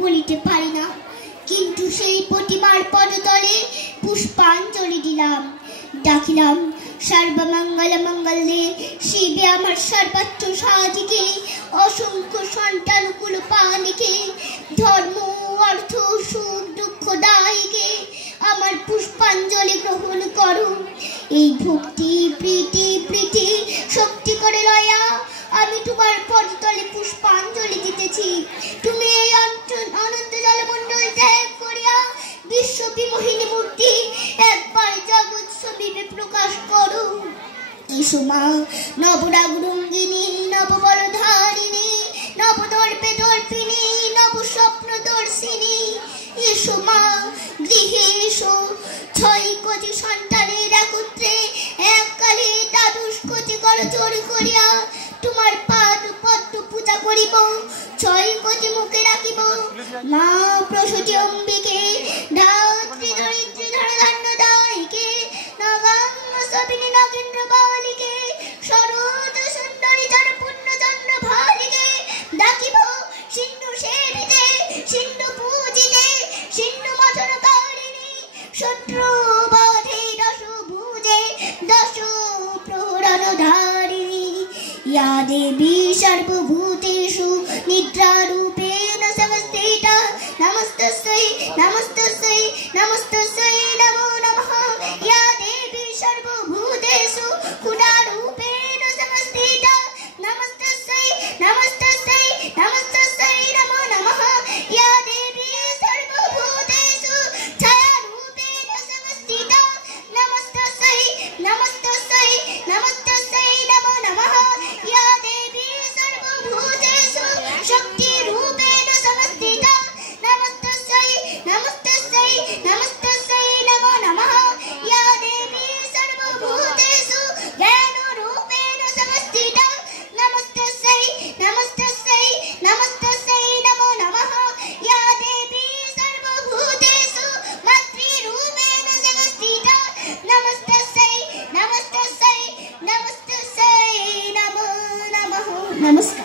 বলিতে পারি না, কিন্তু সেই প্রতিমার পদতলে পুষ্পাঞ্জলি দিলাম। ডাকিলাম সর্বমঙ্গল মঙ্গলে শিবে আমার সর্বাত্ম সাধিকে, অসংখ্য সন্তানকুল পালিকে, ধর্ম অর্থ সুখ দুঃখ দায়ীকে আমার পুষ্পাঞ্জলি গ্রহণ করো। এই ভক্তি প্রীতি প্রীতি শক্তি করে লয়া আমি তোমার পদতলে পুষ্পাঞ্জলি দিতেছি। তুমি এই অনন্ত জলমণ্ডল ত্যাগ করিয়া বিশ্ব বিমোহিনী মূর্তি একবার জগৎ সমীপে প্রকাশ করো। এসো মা নবরাগরঙ্গিনী, নববলধারিণী, নবদর্পে দর্পিনী, নবস্বপ্ন দর্শিনী। এসো মা গৃহে এসো, 6 কোটি সন্তানের একত্রে এককালে দ্বাদশ কোটি করজোড় করিয়া তোমার পাদ পদ্ম পূজা করিব, 6 কোটি মুখে রাখিব। মা প্রসূতি অম্বিকে, ধাত্রী ধরিত্রী ধনধান্য দায়িকে, নগাঙ্গ সবিনী নগেন্দ্র বালিকে, শরৎ সুন্দরী জর পুণ্যচন্দ্র ভালিকে ডাকিব সিন্ধু সেবিতে, সিন্ধু পূজিতে, সিন্ধু মথন কারিণী, শত্রু বধে দশ ভুজে, দশ প্রহরণ ধারিণী। या देवी सर्वभूतेषु निद्रारूपेण संस्थिता, नमस्तस्यै नमस्तस्यै नमस्तस्यै नमो नमः। या देवी सर्वभूतेषु गुणारूपेण संस्थिता, नमस्तस्यै नमस्तस्यै नमस्तस्यै नमो नमः। या देवी सर्वभूतेषु छायारूपेण संस्थिता, नमस्तस्यै नमस्तस्यै नमस्तस्यै नमो नमः। या देवी सर्वभूतेषु शक्तिरूपेण संस्थिता, नमस्तस्यै नमस्तस्यै नमस्तस्यै नमो नमः। या देवी सर्वभूतेषु ज्ञानरूपेण संस्थिता, नमस्तस्यै नमस्तस्यै नमस्तस्यै नमो नमः। या देवी सर्वभूतेषु मातृरूपेण संस्थिता, नमस्तस्यै नमस्तस्यै नमस्तस्यै नमो नमः। नमस्कार।